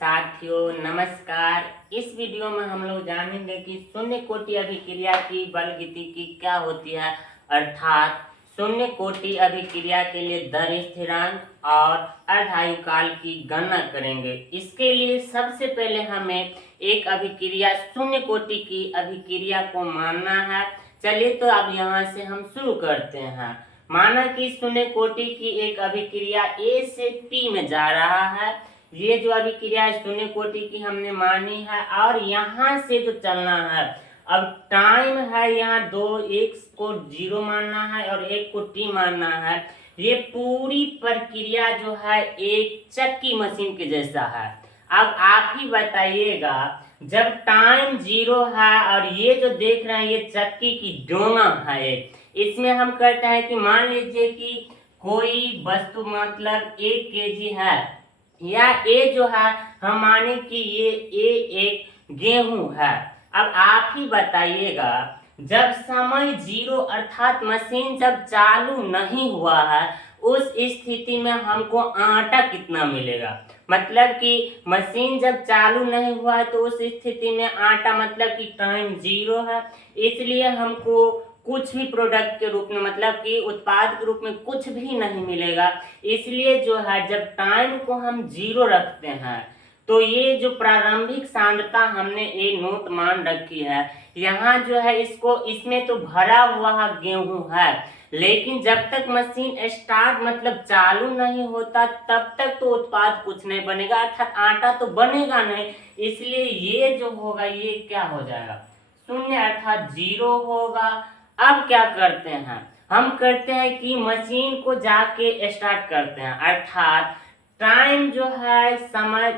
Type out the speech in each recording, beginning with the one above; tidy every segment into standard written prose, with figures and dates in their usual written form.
साथियों नमस्कार। इस वीडियो में हम लोग जानेंगे कि शून्य कोटि अभिक्रिया की बलगतिकी क्या होती है, अर्थात शून्य कोटि अभिक्रिया के लिए दर स्थिरांक और अर्धायु काल की गणना करेंगे। इसके लिए सबसे पहले हमें एक अभिक्रिया शून्य कोटि की अभिक्रिया को मानना है। चलिए तो अब यहाँ से हम शुरू करते हैं। माना कि शून्य कोटि की एक अभिक्रिया ए से पी में जा रहा है। ये जो अभिक्रिया है शून्य कोटि की हमने मानी है और यहाँ से जो चलना है, अब टाइम है यहाँ दो, एक को 0 मानना है और एक को t मानना है। ये पूरी प्रक्रिया जो है एक चक्की मशीन के जैसा है। अब आप ही बताइएगा, जब टाइम 0 है और ये जो देख रहे हैं ये चक्की की डोंगा है, इसमें हम कहते हैं कि मान लीजिए कि कोई वस्तु मतलब 1 kg है या ए जो है हम माने कि ये ए एक गेहूं है। अब आप ही बताइएगा, जब समय 0 अर्थात मशीन जब चालू नहीं हुआ है उस स्थिति में हमको आटा कितना मिलेगा। मतलब कि मशीन जब चालू नहीं हुआ है तो उस स्थिति में आटा मतलब कि टाइम 0 है, इसलिए हमको कुछ भी प्रोडक्ट के रूप में मतलब कि उत्पाद के रूप में कुछ भी नहीं मिलेगा। इसलिए जो है जब टाइम को हम 0 रखते हैं तो ये जो प्रारंभिक सांद्रता हमने ये नोट मान रखी है, यहाँ जो है इसको इसमें तो भरा हुआ गेहूं है, लेकिन जब तक मशीन स्टार्ट मतलब चालू नहीं होता तब तक तो उत्पाद कुछ नहीं बनेगा, अर्थात आटा तो बनेगा नहीं। इसलिए ये जो होगा ये क्या हो जाएगा, शून्य अर्थात 0 होगा। अब क्या करते हैं, हम करते हैं कि मशीन को जाके स्टार्ट करते हैं, अर्थात टाइम जो है समय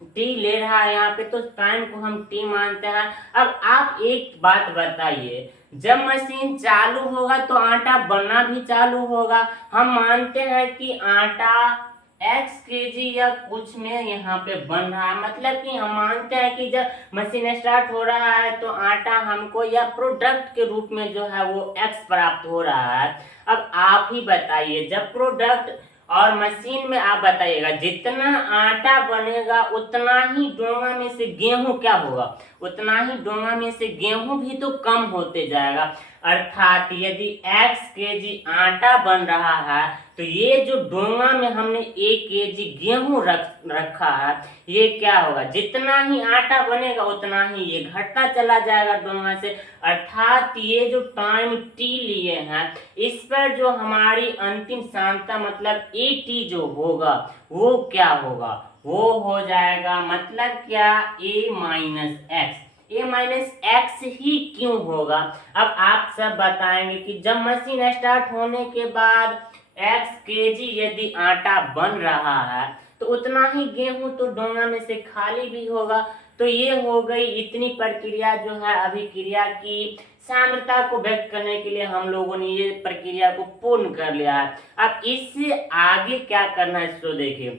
टी ले रहा है यहाँ पे, तो टाइम को हम टी मानते हैं। अब आप एक बात बताइए, जब मशीन चालू होगा तो आटा बनना भी चालू होगा। हम मानते हैं कि आटा x kg या कुछ में यहाँ पे बन रहा है, मतलब कि हम मानते हैं कि जब मशीन स्टार्ट हो रहा है तो आटा हमको या प्रोडक्ट के रूप में जो है वो x प्राप्त हो रहा है। अब आप ही बताइए, जब प्रोडक्ट और मशीन में आप बताइएगा जितना आटा बनेगा उतना ही डोंगा में से गेहूं क्या होगा, उतना ही डोंगा में से गेहूं भी तो कम होते जाएगा। अर्थात यदि x kg आटा बन रहा है तो ये जो डोंगा में हमने 1 kg गेहूं रखा है, ये क्या होगा, जितना ही आटा बनेगा उतना ही ये घटता चला जाएगा डोंगा से। अर्थात ये जो टाइम t लिए हैं इस पर जो हमारी अंतिम सांद्रता मतलब AT जो होगा वो क्या होगा, वो हो जाएगा मतलब क्या A minus x. A minus x ही क्यों होगा, अब आप सब बताएंगे कि जब मशीन स्टार्ट होने के बाद x kg यदि आटा बन रहा है तो उतना ही गेहूं तो डोंगा में से खाली भी होगा। तो ये हो गई इतनी प्रक्रिया जो है अभिक्रिया की सांद्रता को व्यक्त करने के लिए हम लोगों ने ये प्रक्रिया को पूर्ण कर लिया है। अब इससे आगे क्या करना है इसको देखिए।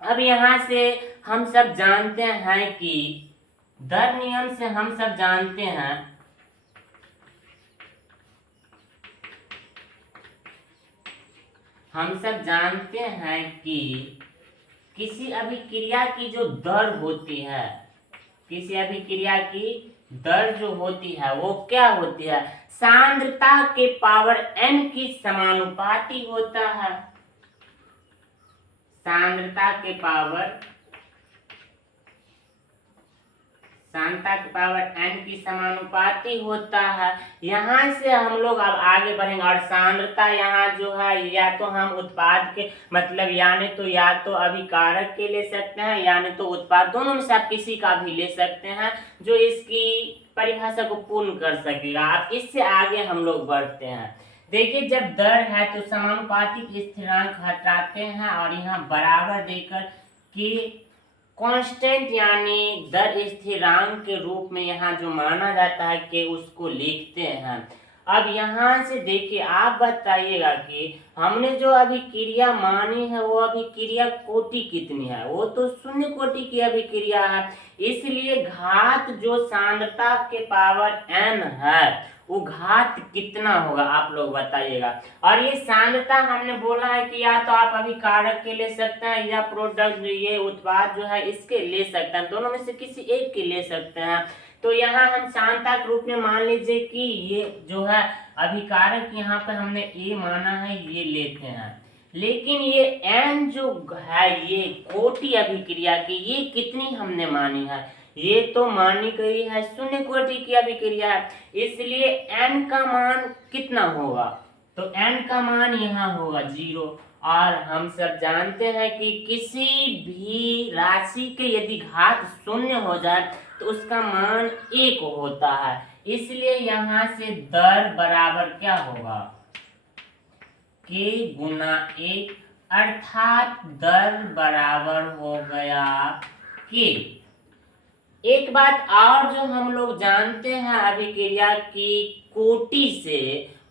अब यहाँ से हम सब जानते हैं कि दर नियम से हम सब जानते हैं कि किसी अभिक्रिया की जो दर होती है, किसी अभिक्रिया की दर जो होती है वो क्या होती है, सांद्रता के पावर n की समानुपाती होता है। सांद्रता के पावर n की समानुपाती होता है। यहाँ से हम लोग अब आगे बढ़ेंगे और सांद्रता यहाँ जो है या तो हम उत्पाद के मतलब या तो अभिकारक के ले सकते हैं या तो उत्पाद, दोनों में से आप किसी का भी ले सकते हैं जो इसकी परिभाषा को पूर्ण कर सकेगा। अब इससे आगे हम लोग बढ़ते हैं। देखिए, जब दर है तो समानुपातिक स्थिरांक हटाते हैं और यहाँ बराबर देकर कि कांस्टेंट यानी दर स्थिरांक के रूप में यहाँ जो माना जाता है कि उसको लिखते हैं। अब यहाँ से देखिए, आप बताइएगा कि हमने जो अभी क्रिया मानी है वो अभी क्रिया कोटि कितनी है, वो तो शून्य कोटि की अभी क्रिया है। इसलिए घात जो सांद्रता के पावर n है वो घात कितना होगा आप लोग बताइएगा। और ये सांद्रता हमने बोला है कि या तो आप अभी कारक के ले सकते हैं या प्रोडक्ट ये उत्पाद जो है इसके ले सकते हैं, दोनों में से किसी एक के ले सकते हैं। तो यहाँ हम सांद्रता के रूप में मान लीजिए कि ये जो है अभिकारक यहाँ पे हमने ए माना है, ये लेते हैं। लेकिन ये n जो है ये कोटि अभिक्रिया की, ये कितनी हमने मानी है, ये तो मानी गई है शून्य कोटि की अभिक्रिया है। इसलिए n का मान कितना होगा, तो n का मान यहाँ होगा 0। और हम सब जानते हैं कि किसी भी राशि के यदि घात शून्य हो जाए तो उसका मान 1 होता है। इसलिए यहाँ से दर बराबर क्या होगा, k गुना 1, अर्थात दर बराबर हो गया k। एक बात और जो हम लोग जानते हैं अभिक्रिया की कोटि से,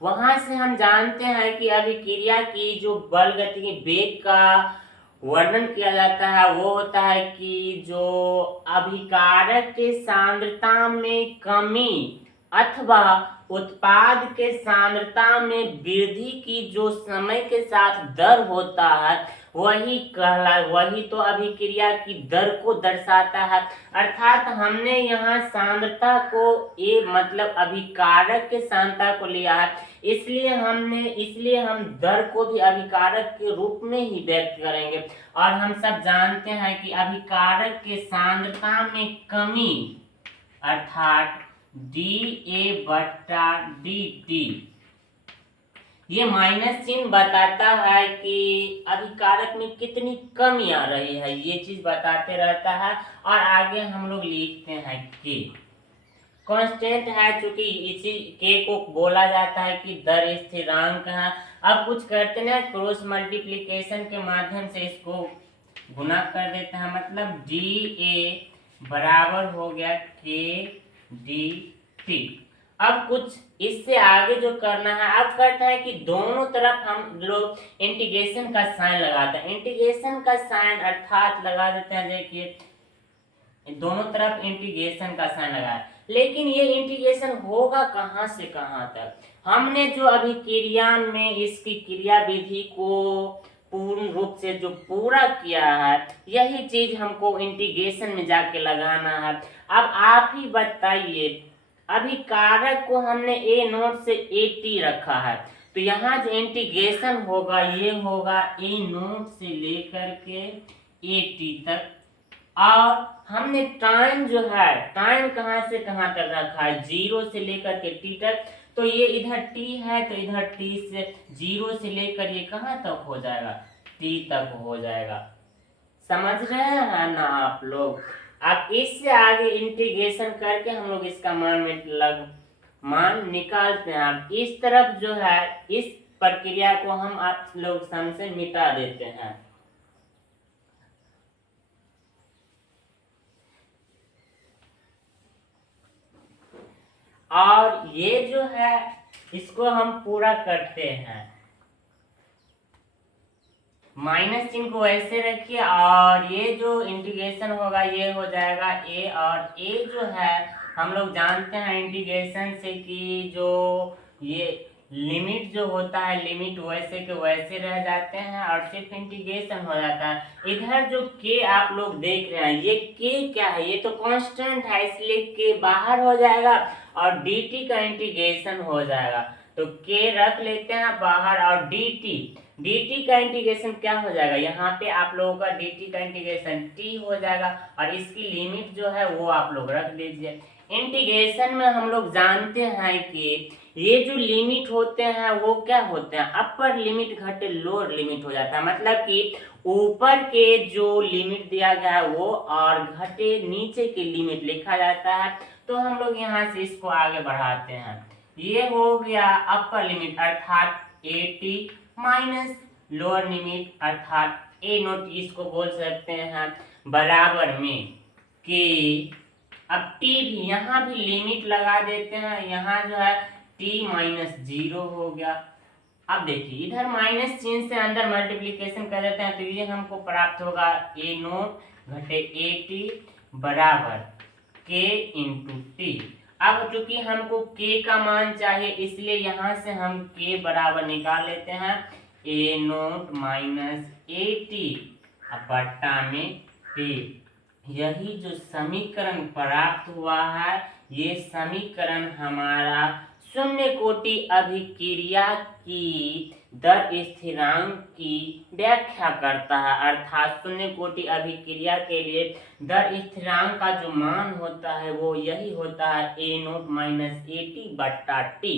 वहां से हम जानते हैं कि अभिक्रिया की जो बल गति की वेग का वर्णन किया जाता है वो होता है कि जो अभिकारक के सांद्रता में कमी अथवा उत्पाद के सांद्रता में वृद्धि की जो समय के साथ दर होता है वही तो अभिक्रिया की दर को दर्शाता है। अर्थात हमने यहाँ सांद्रता को मतलब अभिकारक के सांद्रता को लिया है, इसलिए हम दर को भी अभिकारक के रूप में ही व्यक्त करेंगे। और हम सब जानते हैं कि अभिकारक के सांद्रता में कमी अर्थात dA/dt, ये माइनस चिन्ह बताता है कि अभिकारक में कितनी कमी आ रही है, ये चीज बताते रहता है। और आगे हम लोग लिखते हैं k कांस्टेंट है, चूंकि इसी k को बोला जाता है कि दर स्थिरांक है। अब कुछ करते हैं, क्रॉस मल्टीप्लिकेशन के माध्यम से इसको गुना कर देते हैं, मतलब dA बराबर हो गया k dt। अब कुछ इससे आगे जो करना है, अब करता है कि दोनों तरफ हम लोग इंटीग्रेशन का साइन लगाते हैं। इंटीग्रेशन का साइन अर्थात लगा देते हैं, देखिए दोनों तरफ इंटीग्रेशन का साइन लगाया। लेकिन ये इंटीग्रेशन होगा कहाँ से कहाँ तक, हमने जो अभी क्रिया में इसकी क्रिया विधि को पूर्ण रूप से जो पूरा किया है, यही चीज हमको इंटीग्रेशन में जाके लगाना है। अब आप ही बताइए, अभी कारक को हमने a नोट से at रखा है, तो यहाँ जो इंटीग्रेशन होगा ये होगा a नोट से लेकर के at तक। और हमने टाइम जो है, टाइम कहाँ से कहाँ तक रखा है, 0 से लेकर के t तक। तो ये इधर t है तो इधर t से 0 से लेकर ये कहाँ तक हो जाएगा, t तक हो जाएगा। समझ रहे हैं ना आप लोग। अब इससे आगे इंटीग्रेशन करके हम लोग इसका मान निकालते हैं। अब इस तरफ जो है इस प्रक्रिया को हम आप लोग सम से मिटा देते हैं। और ये जो है इसको हम पूरा करते हैं, माइनस चिन्ह को ऐसे रखिए और ये जो इंटीग्रेशन होगा ये हो जाएगा a। और a जो है हम लोग जानते हैं इंटीग्रेशन से कि जो ये लिमिट जो होता है, लिमिट वैसे के वैसे रह जाते हैं और सिर्फ इंटीग्रेशन हो जाता है। इधर जो k आप लोग देख रहे हैं, ये k क्या है, ये तो कांस्टेंट है, इसलिए k बाहर हो जाएगा और dt का इंटीग्रेशन हो जाएगा। तो k रख लेते हैं बाहर और dt का इंटीग्रेशन क्या हो जाएगा, यहाँ पे आप लोगों का dt का इंटीग्रेशन t हो जाएगा और इसकी लिमिट जो है वो आप लोग रख दीजिए। इंटीग्रेशन में हम लोग जानते हैं कि ये जो लिमिट होते हैं वो क्या होते हैं, अपर लिमिट घटे लोअर लिमिट हो जाता है। मतलब कि ऊपर के जो लिमिट दिया गया है वो और घटे नीचे के लिमिट लिखा जाता है। तो हम लोग यहाँ से इसको आगे बढ़ाते हैं, ये हो गया अपर लिमिट अर्थात at माइनस लोअर लिमिट अर्थात a नोट, इसको बोल सकते हैं बराबर में k। अब t भी, यहाँ भी लिमिट लगा देते हैं, यहाँ जो है t टी माइनस 0 हो गया। अब देखिए इधर माइनस चिन्ह से अंदर मल्टीप्लीकेशन कर देते हैं तो ये हमको प्राप्त होगा ए नोट घटे ए टी बराबर के इंटू टी। अब चूंकि हमको के का मान चाहिए इसलिए यहाँ से हम के बराबर निकाल लेते हैं ए नोट माइनस ए टी बट्टा में टी। यही जो समीकरण प्राप्त हुआ है ये समीकरण हमारा शून्य कोटि अभिक्रिया की दर स्थिरांक की व्याख्या करता है। अर्थात शून्य कोटि अभिक्रिया के लिए दर स्थिरांक का जो मान होता है वो यही होता है ए नोट माइनस ए टी बट्टा टी।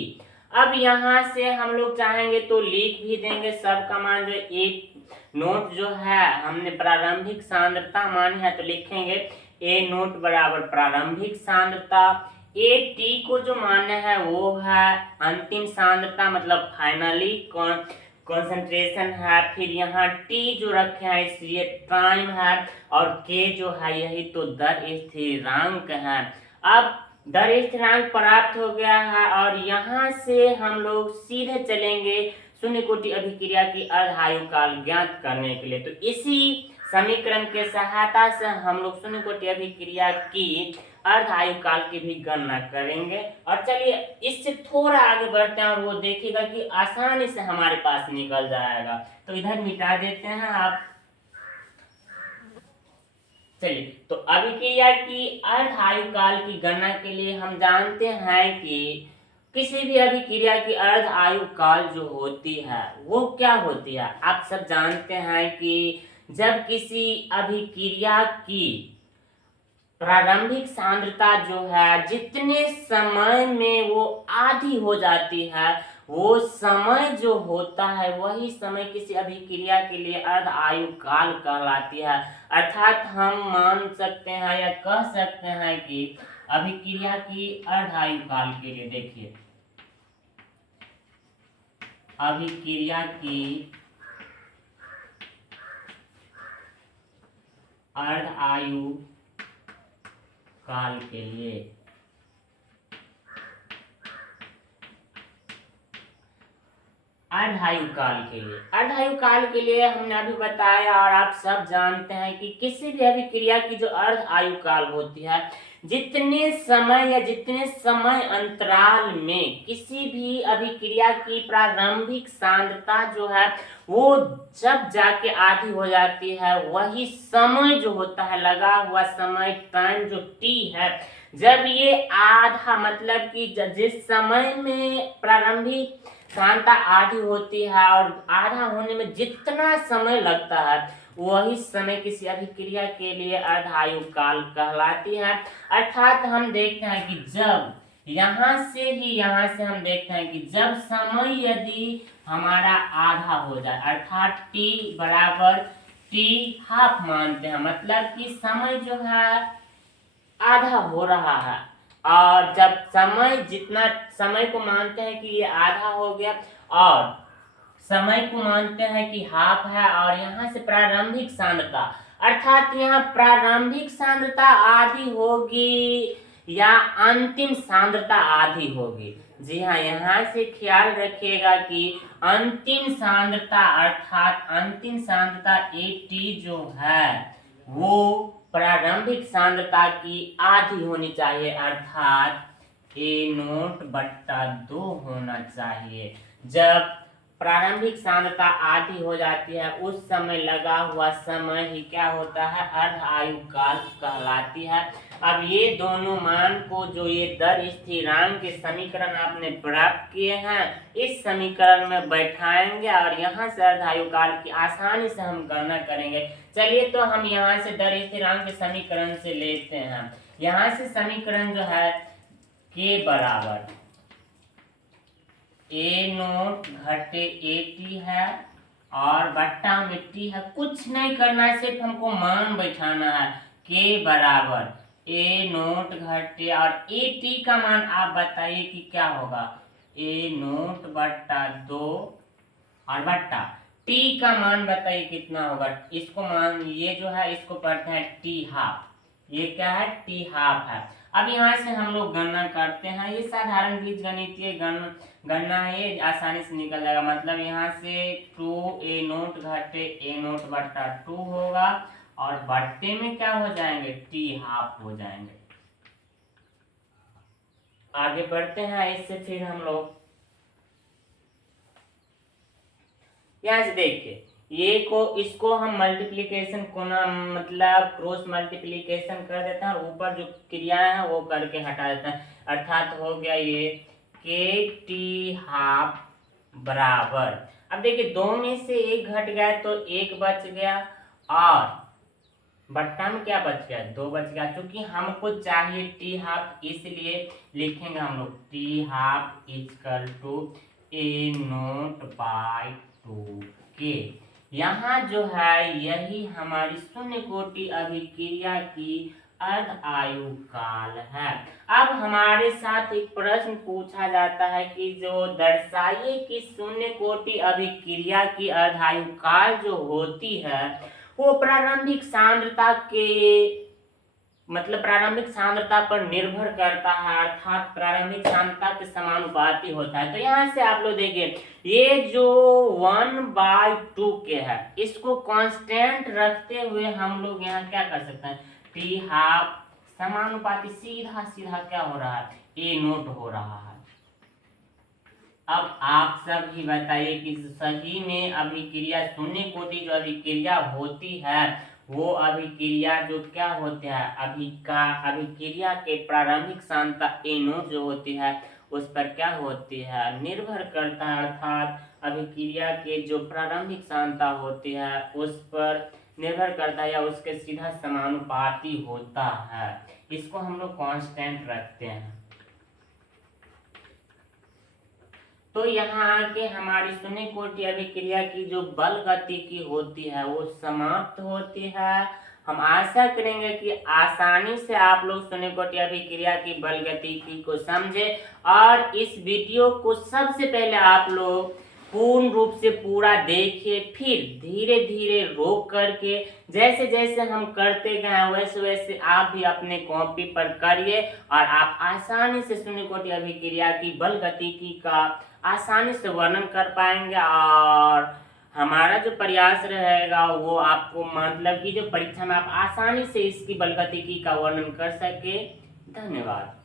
अब यहाँ से हम लोग चाहेंगे तो लिख भी देंगे सब का मान, जो ए नोट जो है हमने प्रारंभिक सांद्रता मानी है तो लिखेंगे ए नोट बराबर प्रारंभिक सांद्रता, ए टी को जो मान्य है वो है अंतिम सांद्रता मतलब फाइनली कॉन्सेंट्रेशन है। फिर यहाँ टी जो रखे हैं इसलिए टाइम है और के जो है यही तो दर स्थिरांक है। अब दर स्थिरांक प्राप्त हो गया है और यहाँ से हम लोग सीधे चलेंगे शून्य कोटि अभिक्रिया की अर्ध आयु काल ज्ञात करने के लिए। तो इसी समीकरण के सहायता से हम लोग शून्य कोटि अभिक्रिया की अर्ध आयु काल की भी गणना करेंगे। और चलिए इससे थोड़ा आगे बढ़ते हैं और वो देखिएगा कि आसानी से हमारे पास निकल जाएगा। तो इधर मिटा देते हैं आप। चलिए तो अभिक्रिया की अर्ध आयु काल की गणना के लिए हम जानते हैं कि किसी भी अभिक्रिया की अर्ध आयु काल जो होती है वो क्या होती है। आप सब जानते हैं कि जब किसी अभिक्रिया की प्रारंभिक सांद्रता जो है जितने समय में वो आधी हो जाती है वो समय जो होता है वही समय किसी अभिक्रिया के लिए अर्ध आयु काल कहलाती है। अर्थात हम मान सकते हैं या कह सकते हैं कि अभिक्रिया की अर्ध आयु काल के लिए देखिए अभिक्रिया की अर्ध आयु काल के लिए अर्धायु काल के लिए हमने अभी बताया और आप सब जानते हैं कि किसी भी अभिक्रिया की जो अर्ध आयु काल होती है जितने समय या जितने समय अंतराल में किसी भी अभिक्रिया की प्रारंभिक सांद्रता जो है वो जब जाके आधी हो जाती है वही समय जो होता है लगा हुआ समय टाइम जो टी है जब ये आधा मतलब कि जिस समय में प्रारंभिक सांद्रता आधी होती है और आधा होने में जितना समय लगता है वही समय किसी अभिक्रिया के लिए अर्ध आयु काल कहलाती है। अर्थात हम देखते हैं कि जब यहाँ से हम देखते हैं कि जब समय यदि हमारा आधा हो जाए अर्थात टी बराबर टी हाफ मानते हैं मतलब कि समय जो है आधा हो रहा है और जब समय जितना समय को मानते हैं कि ये आधा हो गया और समय को मानते हैं कि हाफ है और यहाँ से प्रारंभिक सांद्रता अर्थात यहाँ प्रारंभिक सांद्रता आधी होगी या अंतिम सांद्रता आधी होगी। जी हाँ, यहाँ से ख्याल रखिएगा कि अंतिम सांद्रता अर्थात अंतिम सांद्रता AT जो है वो प्रारंभिक सांद्रता की आधी होनी चाहिए अर्थात A0/2 होना चाहिए। जब प्रारंभिक सांद्रता आधी हो जाती है उस समय लगा हुआ समय ही क्या होता है अर्ध आयु काल कहलाती है। अब ये दोनों मान को जो ये दर स्थिरांक के समीकरण आपने प्राप्त किए हैं इस समीकरण में बैठाएंगे और यहाँ से अर्ध आयु काल की आसानी से हम गणना करेंगे। चलिए तो हम यहाँ से दर स्थिरांक के समीकरण से लेते हैं। यहाँ से समीकरण जो है के बराबर A0 घटे AT है और बट्टा में T है। कुछ नहीं करना है, सिर्फ हमको मान बैठाना है। के बराबर A0 घटे और AT का मान आप बताइए कि क्या होगा A0/2 और बट्टा T का मान बताइए कितना होगा। इसको मान ये जो है इसको पढ़ते हैं T हाफ ये क्या है, टी हाफ है। अब यहाँ से हम लोग गणना करते हैं, ये साधारण बीजगणितीय गणना है, ये आसानी से निकल जाएगा। मतलब यहाँ से 2a0 घटे a0 बट्टा 2 होगा और बट्टे में क्या हो जाएंगे, टी हाफ हो जाएंगे। आगे बढ़ते हैं इससे, फिर हम लोग यहाँ से देखिए, ये को इसको हम मल्टीप्लीकेशन को ना मतलब क्रॉस मल्टीप्लीकेशन कर देते हैं और ऊपर जो क्रियाएं हैं वो करके हटा देते हैं। अर्थात हो गया ये के टी हाफ बराबर, अब देखिए दो में से एक घट गया तो एक बच गया और बट्टा में क्या बच गया, दो बच गया। क्योंकि हमको चाहिए टी हाफ, इसलिए लिखेंगे हम लोग T half is equal to a0/2 के। यहाँ जो है यही हमारी शून्य कोटि अभिक्रिया की अर्ध आयु काल है। अब हमारे साथ एक प्रश्न पूछा जाता है कि जो दर्शाइए कि शून्य कोटि अभिक्रिया की अर्ध आयु काल जो होती है वो प्रारंभिक सांद्रता के मतलब प्रारंभिक सांद्रता पर निर्भर करता है, अर्थात प्रारंभिक सांद्रता के समानुपाती होता है। तो यहाँ से आप लोग देखिए, ये जो 1/2 के है, इसको कांस्टेंट रखते हुए हम लोग यहाँ क्या कर सकते हैं, टी हाफ समानुपाती सीधा सीधा क्या हो रहा है, a0 हो रहा है। अब आप सब ही बताइए कि सही में अभिक्रिया शून्य कोटि जो अभिक्रिया होती है वो अभिक्रिया जो क्या होते हैं, अभिक्रिया के प्रारंभिक सांद्रता a0 जो होती है उस पर क्या होती है, निर्भर करता है। अर्थात अभिक्रिया के जो प्रारंभिक सांद्रता होती है उस पर निर्भर करता है या उसके सीधा समानुपाती होता है। इसको हम लोग कांस्टेंट रखते हैं। तो यहाँ आके हमारी शून्य कोटि अभिक्रिया की जो बल गतिकी होती है वो समाप्त होती है। हम आशा करेंगे कि आसानी से आप लोग शून्य कोटि अभिक्रिया की बल गतिकी को समझे और इस वीडियो को सबसे पहले आप लोग पूर्ण रूप से पूरा देखिए, फिर धीरे धीरे रोक करके जैसे जैसे हम करते गए वैसे वैसे आप भी अपने कॉपी पर करिए और आप आसानी से शून्य कोटि अभिक्रिया की बल गतिकी का आसानी से वर्णन कर पाएंगे और हमारा जो प्रयास रहेगा वो आपको मतलब कि जो परीक्षा में आप आसानी से इसकी बल गतिकी का वर्णन कर सके। धन्यवाद।